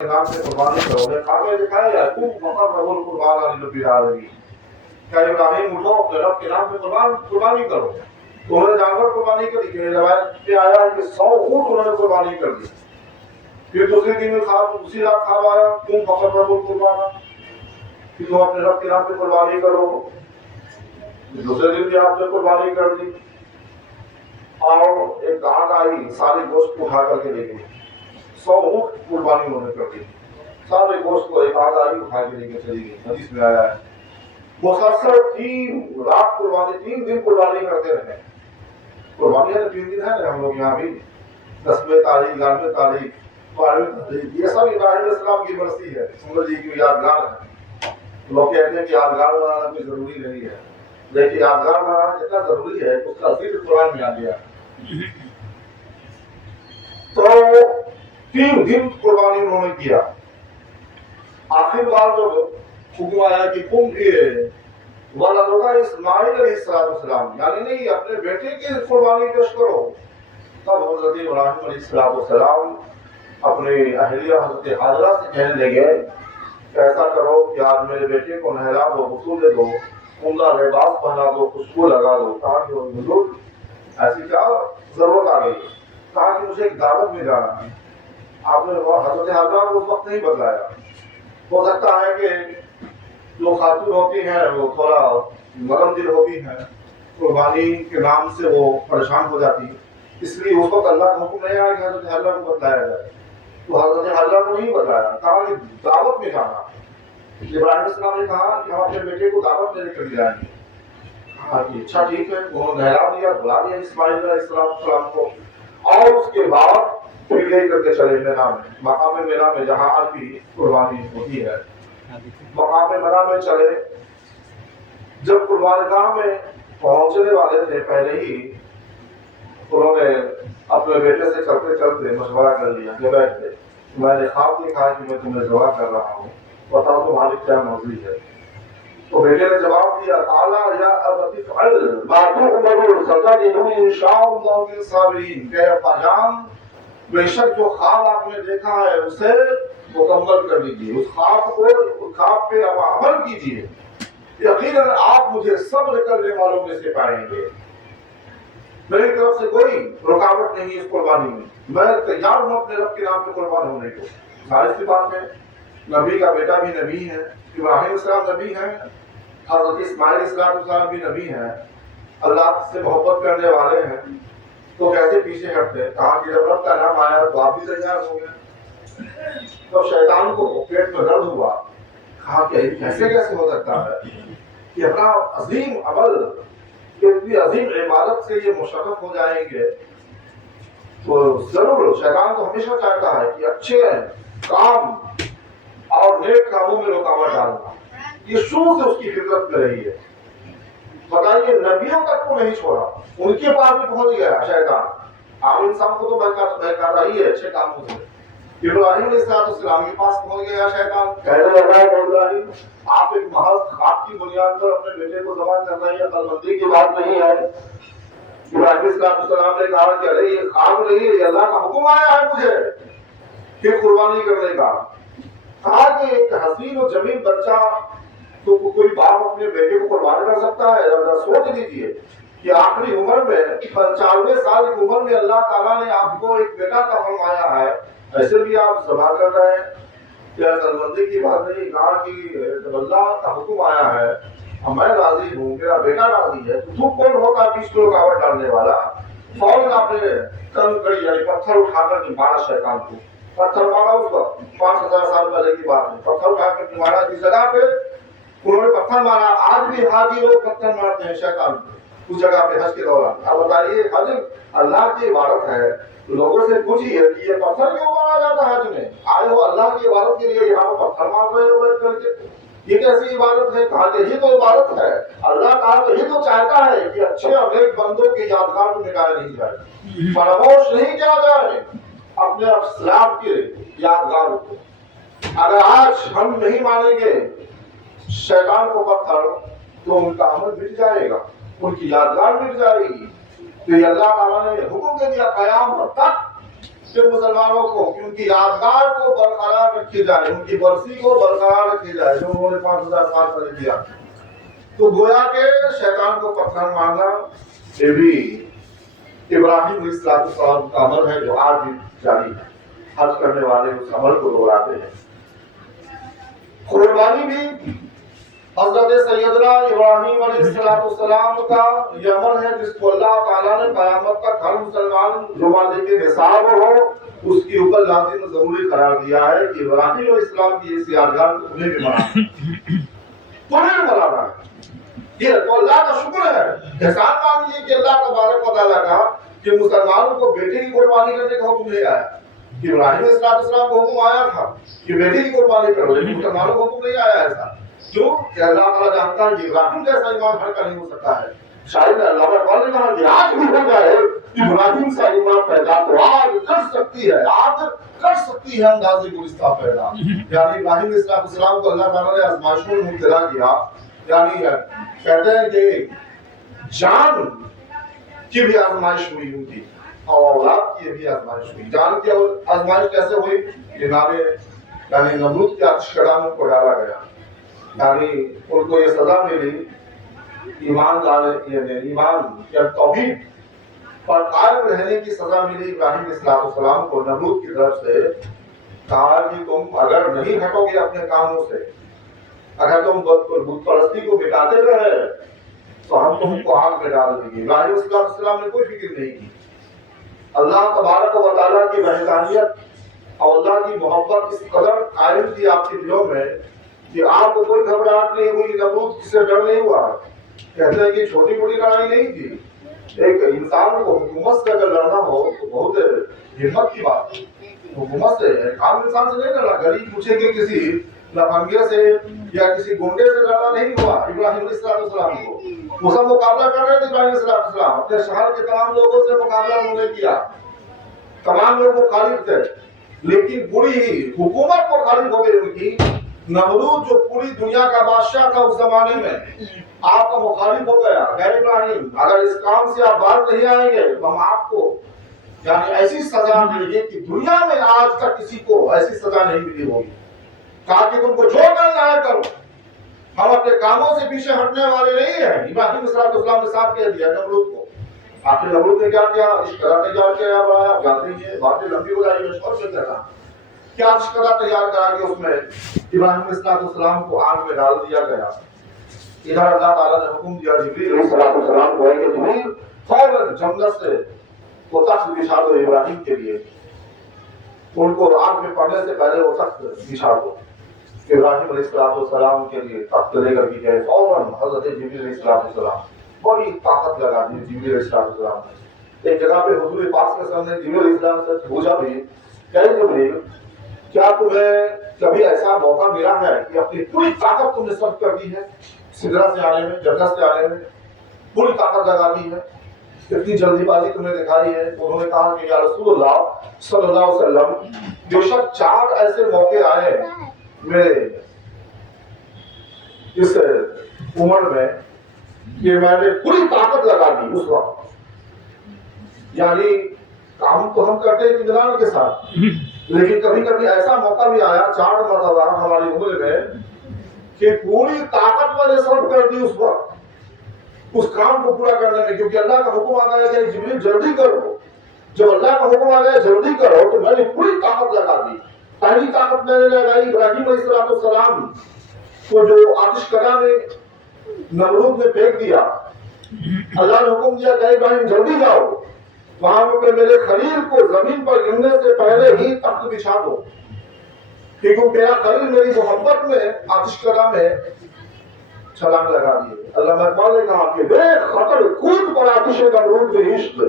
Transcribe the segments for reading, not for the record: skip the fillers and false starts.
نام سے قربانی کرو گے کھانے دکھائے یا تم فقط رب القربان علی رب العالمین کہ ابراہیم اٹھو اپنے رب کے نام پہ قربانی کرو تو انہوں نے جانور قربانی کری کہ روایت میں آیا ہے کہ 100 اونٹ انہوں نے قربانی کر دی پھر دوسرے دن میں اسی رات خواب آیا تم فقط رب القربان کہ تم اپنے رب کے نام پہ قربانی کرو دوسرے دن بھی آپ نے قربانی کر دی اور ایک گاہک آئی سارے گوشت کو اٹھا کر کے لے گئی 100 اونٹ قربانی انہوں نے کر دی سارے گوشت کو ایک آدھ آئی اٹھا کے لے کے چلی گئی حدیث میں آیا ہے مسلسل 3 رات قربانی 3 دن قربانی کرتے رہے قربانی ہے 3 دن ہے ہم لوگ یہاں بھی 10ویں تاریخ 11ویں تاریخ 12ویں تاریخ یہ سب ابراہیم علیہ السلام کی برسی ہے سورج جی کی یادگار ہے لوگ کہتے ہیں کہ یادگار بنانا کوئی ضروری نہیں ہے لیکن یادگار بنانا اتنا ضروری ہے کہ اس کا ذکر قرآن میں آ گیا تو 3 دن قربانی انہوں نے کیا آخر بار جب حکم آیا کہ تم ولدہ اسماعیل علیہ السلام یعنی نہیں اپنے بیٹے کی قربانی پیش کرو تب حضرت ابراہیم علیہ السلام اپنے اہلیہ حضرت حاجرہ سے کہنے لگے کہ ایسا کرو کہ آج میرے بیٹے کو نہلا دو غسل دو عمدہ لباس پہنا دو خوشبو لگا دو کہا کہ حضور ایسی کیا ضرورت آ گئی کہا کہ مجھے ایک دعوت میں جانا ہے آپ نے حضرت حاجرہ کو اس وقت نہیں بتلایا ہو سکتا ہے کہ جو خاتون ہوتی ہیں وہ تھوڑا نرم دل ہوتی ہیں قربانی کے نام سے وہ پریشان ہو جاتی اس لیے اس وقت اللہ کا حکم نہیں آیا کہ حضرت حاجرہ کو بتلایا جائے تو حضرت حاجرہ کو نہیں بتلایا کہا کہ دعوت میں جانا ابراہیم علیہ السلام نے کہا کہ ہم اپنے بیٹے کو دعوت میں لے کر جائیں گے کہا کہ اچھا ٹھیک ہے انہوں نے نہلا دیا بلا دیا اسماعیل علیہ السلام کو اور اس کے بعد پھر لے کر کے چلے مینا میں مقام مینا میں جہاں آج بھی قربانی ہوتی ہے مقام مینا میں چلے جب قربانی گاہ میں پہنچنے والے تھے پہلے ہی انہوں نے اپنے بیٹے سے چلتے چلتے مشورہ کر لیا کہ بیٹھے میں نے خواب دیکھا کہ میں تمہیں ذبح کر رہا ہوں بتاؤ تمہاری کیا مرضی ہے تو بیٹے نے جواب دیا تعالیٰ یا ابت افعل ما تؤمر ستجدنی ان شاء اللہ من الصابرین کہ ابا جان بے شک جو خواب آپ نے دیکھا ہے اسے مکمل کر لیجیے اس خواب پہ آپ عمل کیجیے یقیناً آپ مجھے صبر کرنے والوں میں سے پائیں گے میری طرف سے کوئی رکاوٹ نہیں اس قربانی میں تیار ہوں اپنے رب کے نام پہ قربان ہونے کو ظاہر سی بات ہے نبی کا بیٹا بھی نبی ہے ابراہیم السلام نبی ہیں حضرت اسماعیل السلام بھی نبی ہیں اللہ سے محبت کرنے والے ہیں تو کیسے پیچھے ہٹتے کہا کہ جب رب کا نام آیا تو آپ بھی تیار ہو گئے تو شیطان کو پیٹ میں درد ہوا کہا کہ کیسے ہو سکتا ہے کہ اپنا عظیم عمل اتنی عظیم عبادت سے یہ مشرف ہو جائیں گے تو ضرور شیطان تو ہمیشہ چاہتا ہے کہ اچھے کام اور نیک کاموں میں رکاوٹ ڈالنا یہ شروع سے اس کی فطرت میں رہی ہے بتائیے نبیوں تک کو نہیں چھوڑا ان کے پاس بھی پہنچ گیا شیطان عام انسان کو تو بہکاتا ہی ہے اچھے کاموں سے ابراہیم علیہ السلام کے پاس پہنچ گیا شیطان کہنے لگا کہ ابراہیم آپ ایک محض خواب کی بنیاد پر اپنے بیٹے کو ذبح کر رہے ہیں عقل مندی کی بات نہیں ہے ابراہیم علیہ السلام نے کہا کہ ارے یہ خواب نہیں ہے اللہ کا حکم آیا ہے مجھے کہ قربانی کرنے کا کہا کہ ایک حسین و جمیل بچہ تو کوئی باپ اپنے بیٹے کو قربان کر سکتا ہے سوچ لیجیے کہ آخری عمر میں 95 سال کی عمر میں اللہ تعالیٰ نے آپ کو ایک بیٹا کا فرمایا ہے ایسے بھی آپ ذبح کر رہے ہیں کیا عقلمندی کی بات نہیں کہا کہ جب اللہ کا حکم آیا ہے اور میں راضی ہوں میرا بیٹا راضی ہے تو کون ہوگا بیچ میں رکاوٹ ڈالنے والا فوراً آپ نے کم کری یعنی پتھر اٹھا کر مارا شیطان کو پتھر مارا اس وقت 5000 سال پہلے کی بات ہے پتھر اٹھا کر مارا جس جگہ پہ انہوں نے پتھر مارا آج بھی حاجی لوگ پتھر مارتے ہیں شیطان کو اس جگہ پہ حج کے دوران اب بتائیے حج اللہ کی عبادت ہے لوگوں سے پوچھیے کہ یہ پتھر کیوں مارا جاتا ہے حج میں آئے ہو اللہ کی عبادت کے لیے یہاں پتھر مار رہے ہو بیٹھ کر کے یہ کیسی عبادت ہے کہا کہ یہی تو عبادت ہے اللہ تعالیٰ تو یہی تو چاہتا ہے کہ اچھے اور نیک بندوں کی یادگار کو مٹایا نہیں جائے فراموش نہیں کیا جائے اپنے اسلاف کے یادگار کو اگر آج ہم نہیں مانیں گے شیطان کو پتھر تو ان کا عمل مٹ جائے گا ان کی یادگار مٹ جائے گی تو یہ اللہ تعالیٰ نے حکم دے دیا قیامت تک کہ مسلمانوں کو ان کی یادگار کو برقرار رکھی جائے، ان کی برسی کو برقرار رکھی جائے جو انہوں نے 5000 سال پہلے کیا۔ تو گویا کہ شیطان کو پتھر مارنا یہ بھی ابراہیم علیہ السلام کا عمل ہے جو آج بھی جاری ہے۔ حج کرنے والے اس عمل کو دہراتے ہیں۔ قربانی بھی حضرت سیدنا ابراہیم علیہ السلام کا یہ عمل ہے جس کو اللہ تعالیٰ نے قیامت تک ہر مسلمان جو والے کے نصاب ہو اس کے اوپر لازم ضروری قرار دیا ہے کہ ابراہیم علیہ السلام کی اس یادگار کو انہیں بھی منانا ہے۔ یہ تو اللہ کا شکر ہے، احسان مانگیے کہ اللہ تبارک و تعالیٰ کا کہ مسلمانوں کو بیٹے کی قربانی کرنے کا حکم نہیں آیا۔ ابراہیم علیہ السلام کو حکم آیا تھا کہ بیٹے کی قربانی کرو، لیکن مسلمانوں کو حکم نہیں آیا ایسا۔ کیوں کہ اللہ تعالیٰ جانتا ہے کہ ابراہیم جیسا ایمان ہر کا نہیں ہو سکتا ہے۔ شاید اللہ اقبال نے کہا کہ آج بھی ہو جائے ابراہیم سا ایمان پیدا تو آج کر سکتی ہے، آج کر سکتی ہے اندازے گلستہ پیدا۔ یعنی ابراہیم علیہ السلام کو اللہ تعالیٰ نے آزمائشوں میں مبتلا کیا، یعنی کہتے ہیں کہ جان کی بھی آزمائش ہوئی ان کی اور اولاد کی بھی آزمائش ہوئی۔ جان کی آزمائش کیسے ہوئی؟ یعنی نمرود کے آتش کڑا میں کو ڈالا گیا، یعنی ان کو یہ سزا ملی ایمان یا توحید پر قائم رہنے کی سزا ملی۔ ابراہیم علیہ السلام کو نمرود کی طرف سے کہا کہ تم اگر نہیں ہٹو گے اپنے کاموں سے، اگر تم بت پرستی کو مٹاتے رہے تو ہم تم کو آگ میں ڈال دیں گے۔ ابراہیم علیہ السلام نے کوئی فکر نہیں کی۔ اللہ تبارک و تعالیٰ کی وحدانیت اور اللہ کی محبت اس قدر قائم تھی آپ کے دلوں میں کہ آپ کو کوئی گھبراہٹ نہیں ہوئی، نمرود سے ڈر نہیں ہوا۔ کہتے ہیں کہ چھوٹی موٹی لڑائی نہیں تھی، ایک انسان کو حکومت سے اگر لڑنا ہو تو بہت ہمت کی بات ہے۔ حکومت سے عام انسان سے نہیں لڑنا، غریب پوچھے کہ کسی لفنگے سے یا کسی گنڈے سے لڑنا نہیں ہوا۔ ابراہیم علیہ السلام کو وہ سب مقابلہ کر رہے تھے۔ ابراہیم علیہ السلام اپنے شہر کے تمام لوگوں سے مقابلہ انہوں نے کیا، تمام لوگ مخالف تھے، لیکن پوری حکومت مخالف ہو گئی ان کی۔ نمرود جو پوری دنیا کا بادشاہ تھا اس زمانے میں آپ کا مخالف ہو گیا۔ کہ ابراہیم اگر اس کام سے آپ باز نہیں آئیں گے تو ہم آپ کو یعنی ایسی سزا دیں گے کہ دنیا میں آج تک کسی کو ایسی سزا نہیں ملی ہوگی۔ کہا کہ تم کو جو کرنا ہے کرو، ہم اپنے کاموں سے پیچھے ہٹنے والے نہیں ہیں۔ ابراہیم علیہ السلام نے صاف کہہ دیا نمرود کو۔ آخر نمرود نے کیا کیا؟ اشکرا تیار کیا، آپ جانتے ہیں باتیں لمبی ہو جائیں گی، میں کہتا کیا اشکرا تیار کرا کے اس میں ابراہیم علیہ السلام کو آگ میں ڈال دیا گیا۔ ادھر اللہ تعالیٰ نے حکم دیا جبریل علیہ السلام کو کہ جبریل فوراً جنت سے وہ تخت بچھا دو ابراہیم کے لیے، ان کو آگ میں پڑنے سے پہلے وہ تخت بچھا دو۔ ابراہیم علیہ السلام کے لیے تخت لے کر کے گئے، فوراً حضرت جبریل علیہ السلام بڑی طاقت لگا دی جبریل علیہ السلام نے۔ ایک جگہ پہ حضور پاک صلی اللہ علیہ وسلم نے جبریل علیہ السلام سے پوچھا بھی کہ جبریل کیا تمہیں کبھی ایسا موقع ملا ہے کہ اپنی پوری طاقت تم نے صرف کر دی ہے، سدرا سے آنے میں، جنت سے آنے میں پوری طاقت لگا دی ہے، اتنی جلدی بازی تم نے دکھائی ہے؟ انہوں نے کہا کہ یا رسول اللہ صلی اللہ علیہ وسلم بے شک 4 ایسے موقع آئے میرے اس عمر میں کہ میں نے پوری طاقت لگا دی اس وقت، یعنی کام تو ہم کرتے ہیں اطمینان کے ساتھ، لیکن کبھی کبھی ایسا موقع بھی آیا 4 مرتبہ ہماری عمر میں کہ پوری طاقت میں نے صرف کر دی اس وقت اس کام کو پورا کرنے میں، کیونکہ اللہ کا حکم آ گیا کہ جبریل جلدی کرو۔ جب اللہ کا حکم آ گیا جلدی کرو تو میں نے پوری طاقت لگا دی۔ پہلی طاقت میں نے لگائی ابراہیم علیہ السلام کو جو آتش کڑا میں نمرود نے پھینک دیا۔ اللہ نے حکم دیا کہ ابراہیم جلدی جاؤ وہاں پہ میرے خلیل کو زمین پر گرنے سے پہلے ہی تخت بچھا دو، کیونکہ میرا خلیل میری محبت میں آتش کڑا میں چھلانگ لگا دیے۔ علامہ اقبال نے کہا کہ بے خطر کود پر آتش نمرود میں عشق،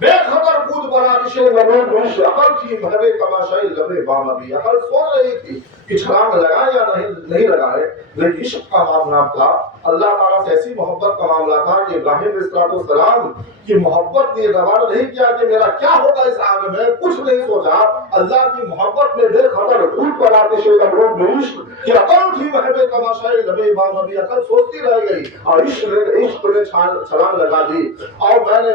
بے خطر کود پر آتش نمرود میں عشق، عقل تھی مہوے تماشائی لبے بام ابھی، عقل سوچ رہی تھی کہ چھلانگ لگائے یا نہیں لگائے، لیکن عشق کا معاملہ تھا، اللہ تعالیٰ سے ایسی محبت کا معاملہ تھا کہ ابراہیم علیہ السلام کی محبت نے گوارا نہیں کیا کہ میرا کیا ہوگا اس آگ میں، کچھ نہیں سوچا، اللہ کی محبت میں بے خطر کود پر آتش نمرود میں عشق کہ عقل تھی مہوے تماشائی لبے بام ابھی، عقل سوچتی رہ گئی اور عشق نے چھلانگ لگا دی، اور میں نے